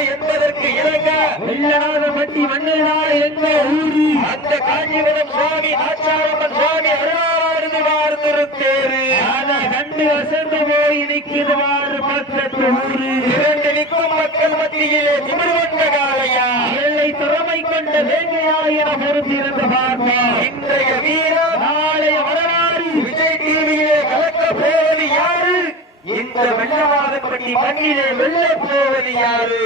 வருகிறது என்பதற்கு இணங்க வெள்ளநாதப்பட்டி மன்னனார் என்ற ஊரி அந்த காஞ்சிபுரம் சுவாமி நாச்சாரம்மன் சுவாமி அருளாவது தேரு அதை கண்டு வசந்து போய் நிற்கிறது பக்கத்து ஊரு இரண்டு நிற்கும் மக்கள் மத்தியிலே திமிர்வந்த காலையா எல்லை திறமை கொண்ட வேங்கையா என பொறுத்திருந்த பார்ப்பா இன்றைய வீரம் நாளைய வரலாறு விஜய் டிவியிலே கலக்க போவது யாரு இந்த வெள்ளவாதப்பட்டி மண்ணிலே வெல்ல போவது யாரு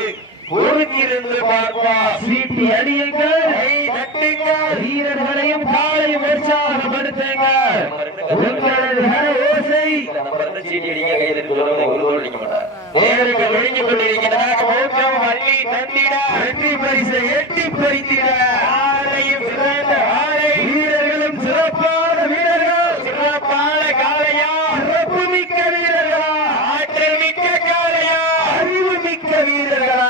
பொறுத்திருந்து பார்ப்பா சீட்டி அடியுங்கள் வீரர்களையும் காலையும் உற்சாகப்படுத்துங்க உங்களது ஓசை சீட்டி அடிங்க கையில் ஒழிக்க மாட்டார் நேர்கள் ஒழிஞ்சு கொண்டிருக்கிறார் அள்ளி தந்திட வெற்றி பரிசை எட்டி பறித்திட ஆலையும் சிறந்த ஆலை வீரர்களும் சிறப்பான வீரர்கள் சிறப்பான காலையா சிறப்பு மிக்க வீரர்களா ஆற்றல் மிக்க காலையா அறிவு மிக்க வீரர்களா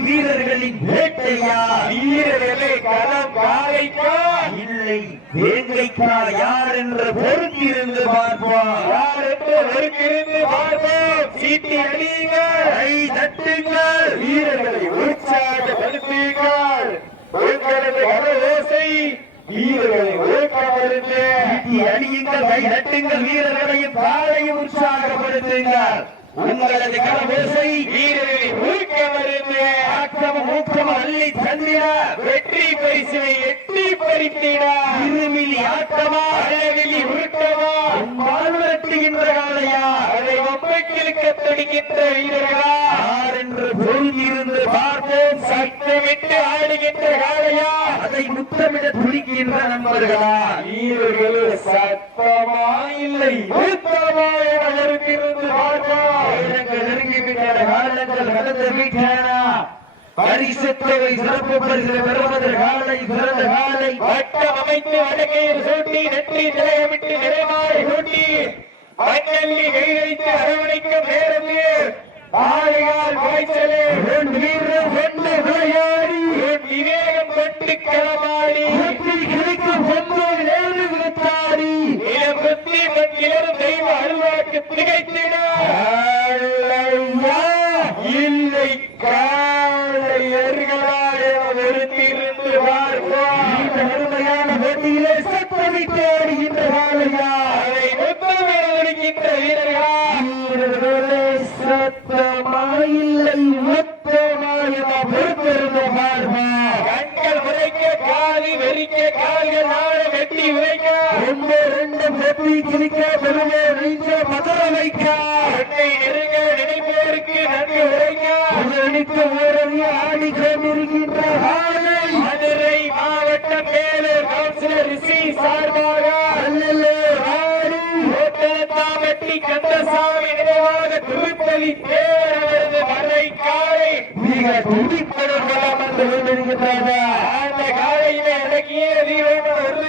வீரர்களின் வேட்டையா வீரர்களே களம் காலைக்கா இல்லை வேங்கைக்கா யார் என்று பொறுத்திருந்து பார்ப்போம் யார் என்று பொறுத்திருந்து பார்ப்போம் சீட்டி அடியுங்கள் கை தட்டுங்கள் வீரர்களை உற்சாகப்படுத்துங்கள் உங்களது கரஓசை வீரர்களை ஊக்கப்படுத்து சீட்டி அடியுங்கள் கை தட்டுங்கள் வீரர்களையும் காலையும் உற்சாகப்படுத்துங்கள் உங்களது கரஓசை வீரர்களை ஊக்கப்படுத்து ஆக்கமும் ஊக்கமும் அள்ளி தந்திட வெற்றி பரிசினை எட்டி பறித்திட இருமிலி ஆட்டமா அளவிலி உருட்டமா வாழ்வரட்டுகின்ற காலையா அதை ஒப்பைக்கிழுக்க துடிக்கின்ற வீரர்களா யார் என்று பொருந்திருந்து பார்ப்போம் சத்தமிட்டு ஆடுகின்ற காலையா அதை முத்தமிட துடிக்கின்ற நண்பர்களா வீரர்கள் சத்தமா இல்லை முத்தமா என வருத்திருந்து பார்ப்போம் நெருங்கிவிட்டன காலங்கள் கடந்து விட்டன பரிசு தொகை சிறப்பு பரிசு பெறுவதற்கு காலை சிறந்த காலை வட்டம் அமைத்து வடக்கையில் சூட்டி நெற்றி நிலையமிட்டு நிறைவாய் சூட்டி மண்ணல்லி கையளித்து அரவணைக்கும் நேரமே ஆலையால் காய்ச்சலே வீரர் கொண்டு விளையாடி விவேகம் கொண்டு களமாடி கிடைக்கும் பொம்பு நேரு வித்தாடி புத்தி மண்ணிலும் தெய்வ அருவாக்கு திகைத்திட இல்லை காலையர்களாயிருந்து பார்ப்போம் அருமையான போட்டியிலே சத்தமிட்டு ஆடுகின்ற காலையா அதை முத்தமிடுகின்ற வீரர்களா வீரர்களே சத்தமா இல்லை மொத்தமாக பொறுத்திருந்த பார்ப்பா கண்கள் உரைக்க காலி வெறிக்க கால்கள் நாட வெட்டி உரைக்க ஒன்று ரெண்டு வெட்டி கிழிக்க பெருமை நெஞ்ச மதுர வைக்க நெருங்க நினைப்போருக்கு நன்கு உரைக்க ஆடிக்கொண்டிருக்கின்ற மதுரை மாவட்டம் மேலூர் கவுன்சிலர் ரிஷி சார்பாக ஓட்டலத்தாம்பட்டி கந்தசாமி நினைவாக திருப்பதி தேரவரது மறை காலை மிக துடிப்படம் வந்து கொண்டிருக்கிறார் அந்த காலையிலே அடக்கிய வீரத்தோடு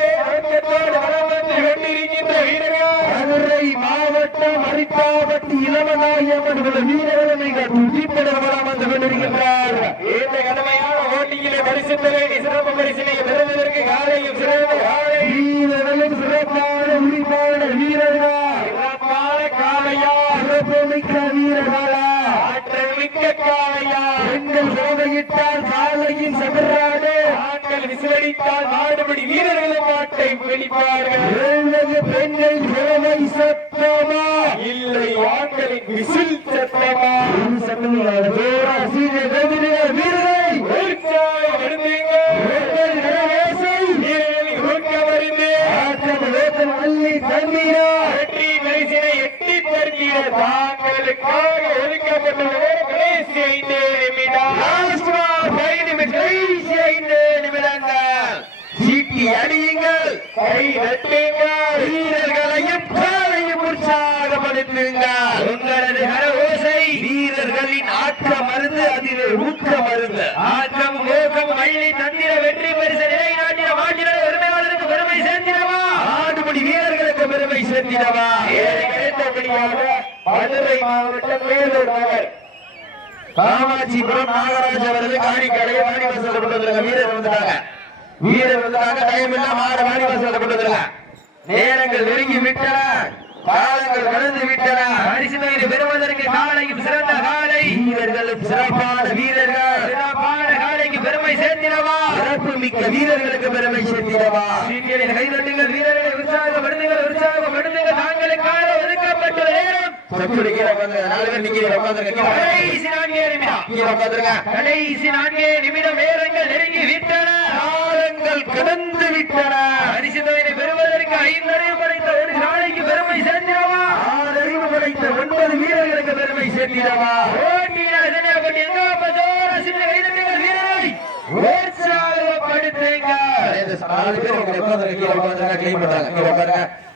வரம் வந்து கொண்டிருக்கின்ற வீரர்கள் மதுரை மாவட்டம் அரிக்காவட்டி இளமநாயகன் வீரர்கள் மிக துடிப்படம் வந்து கொண்டிருக்கின்றார் இந்த கடமையான போட்டியிலே பரிசு வேண்டி சிறப்பு பரிசினை பெறுவதற்கு காலையும் சிறந்த காலை வீரர்களும் சிறப்பான உரிப்பான வீரர்களா சிறப்பான காலையா சிறப்பு மிக்க வீரர்களா ஆற்றல் மிக்க காலையா பெண்கள் சோதையிட்டால் காலையின் சகராடு ஆண்கள் விசிலடித்தால் நாடுபடி வீரர்களும் மாட்டை வெளிப்பார்கள் பெண்கள் சோதை சத்தமா இல்லை ஆண்களின் விசில் சத்தமா வெற்றி பரிசினை எட்டி பறித்திய தாங்களுக்காக ஒதுக்கப்பட்டுள்ள கடைசி 5 நிமிடங்கள் சீட்டி அடியுங்கள் கை தட்டுங்கள் வீரர்களையும் காலையும் உற்சாகப்படுத்துங்கள் உங்களது கரஓசை வீரர்களின் ஆற்ற மருந்து அதிலே ஊக்க மருந்து ஆற்றம் ஊக்கம் அள்ளி தந்திர வெற்றி பரிசு நிலைநாட்டின மாட்டினர் பெருமையாளருக்கு பெருமை சேர்த்திடவா ஆடுபடி வீரர்களுக்கு பெருமை சேர்த்திடவா கிடைத்தபடியாக மதுரை மாவட்டம் மேலூர் நகர் காமாட்சிபுரம் நாகராஜ் அவரது காணிக்கடையை வாடி வாசல்ல கொண்டு வந்துருங்க. வீரர் வந்துட்டாங்க டைம் இல்ல மாடு வாடி வாசல்ல கொண்டு வந்துருங்க. நேரங்கள் நெருங்கி விட்டன, காலங்கள் கடந்து விட்டன. பரிசு தொகை பெறுவதற்கு காலையும் சிறந்த காலை, வீரர்களும் சிறப்பான வீரர்கள், சிறப்பான காலைக்கு பெருமை சேர்த்திடவா, சிறப்பு மிக்க வீரர்களுக்கு பெருமை சேர்த்திடவா. சீட்டியலின் கைதட்டுங்கள், வீரர்களை உற்சாகப்படுத்துங்கள். தாங்களுக்காக ஒதுக்கப்பட்ட நேரம் கடைசி 4 நிமிடம் நேரங்கள் நெருங்கி விட்டன, காலங்கள் கடந்து விட்டன. பரிசு தொகையை பெறுவதற்கு 5 அறிவு படைத்த ஒரு காலைக்கு பெருமை சேர்த்திடவா, 6 அறிவு படைத்த 9 வீரர்களுக்கு பெருமை சேர்த்திடவா.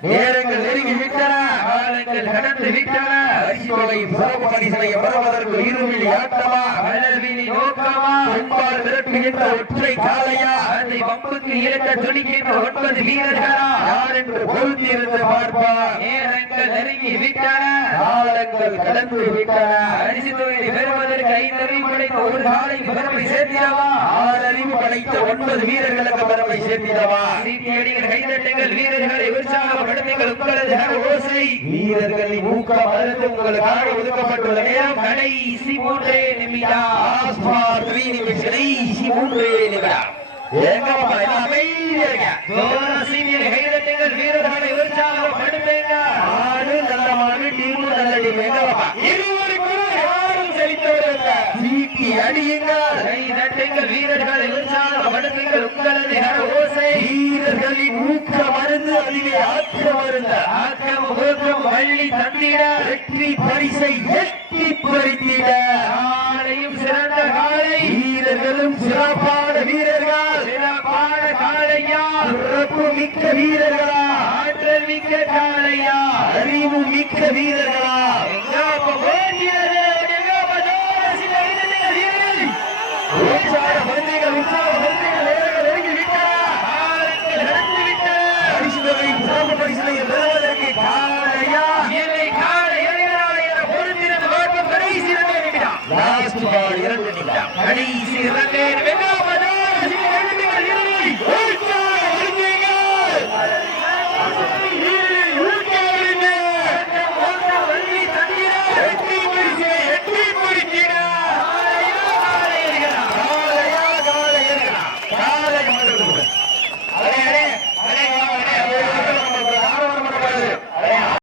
நேரங்கள் நெருங்கி விட்டன, காலங்கள் கடந்து விட்டன. சிறப்பு பரிசனை பெறுவதற்கு இருமிழி ஆட்டமா, வளர்விழி நோக்கமா, அன்பால் மிரட்டுகின்ற ஒற்றை காலையா, அதை பம்புக்கு இழக்க துணிக்கின்ற 9 வீரர்களா, யார் என்று பொருந்திருந்து பார்ப்பார். நேரங்கள் நெருங்கி விட்டன, காலங்கள் கடந்து விட்டன. பரிசு தொகையை பெறுவதற்கு 5 அறிவு படைத்த ஒரு காலைக்கு பெருமை சேர்த்திடவா, 6 அறிவு படைத்த 9 வீரர்களுக்கு பெருமை சேர்த்திடவா. சீட்டியடிகள், கைதட்டுங்கள், வீரர்களை உற்சாகப்படுத்துங்கள். உங்களது ஓசை, வீரர்களின் ஊக்கம் அருந்து உங்களுக்காக ஒதுக்கப்பட்டுள்ள நேரம் கடைசி 3 நிமிடம். ஆஸ்பார் 3 நிமிஷம், கடைசி 3 நிமிடம். எங்கப்பா எல்லாம் அமைதியா இருக்க. சீட்டியடிகள், கைதட்டுங்கள், வீரர்களை உற்சாகப்படுத்துங்கள். ஆடு நல்ல மாடு, டீமு நல்ல டீம். எங்கப்பா இருவருக்கும் யாரும் செழித்தவர்கள் சீட்டி அடியுங்கள், கைதட்டுங்கள், வீரர்களை உற்சாகப்படுத்துங்கள். உங்களது ஓசை, வீரர்களின் ஊக்கம் மருந்து அதிலே ஆக்கம் மருந்து. ஆக்கம் ஊக்கம் வள்ளி தந்திட, வெற்றி பரிசை எட்டி பறித்திட. காலையும் சிறந்த காலை, வீரர்களும் சிறப்பான வீரர்கள், சிறப்பான காலையா, சிறப்பு மிக்க வீரர்களா, ஆற்றல் மிக்க காலையா, அறிவு மிக்க வீரர்களா. உற்சாக பந்தயங்கள், உற்சாக பந்தயங்கள், நேரங்கள் நெருங்கி விட்டன, காலங்கள் நடந்து விட்டன. பரிசு தொகை சிறப்பு பரிசினை பெறுவதற்கு காலையா, இல்லை காலை இளைஞராக என பொறுத்திருந்து பார்க்கும் கடைசி 2 நிமிடம். லாஸ்ட் பால் 2 நிமிடம். கடைசி 2 நிமிடம்.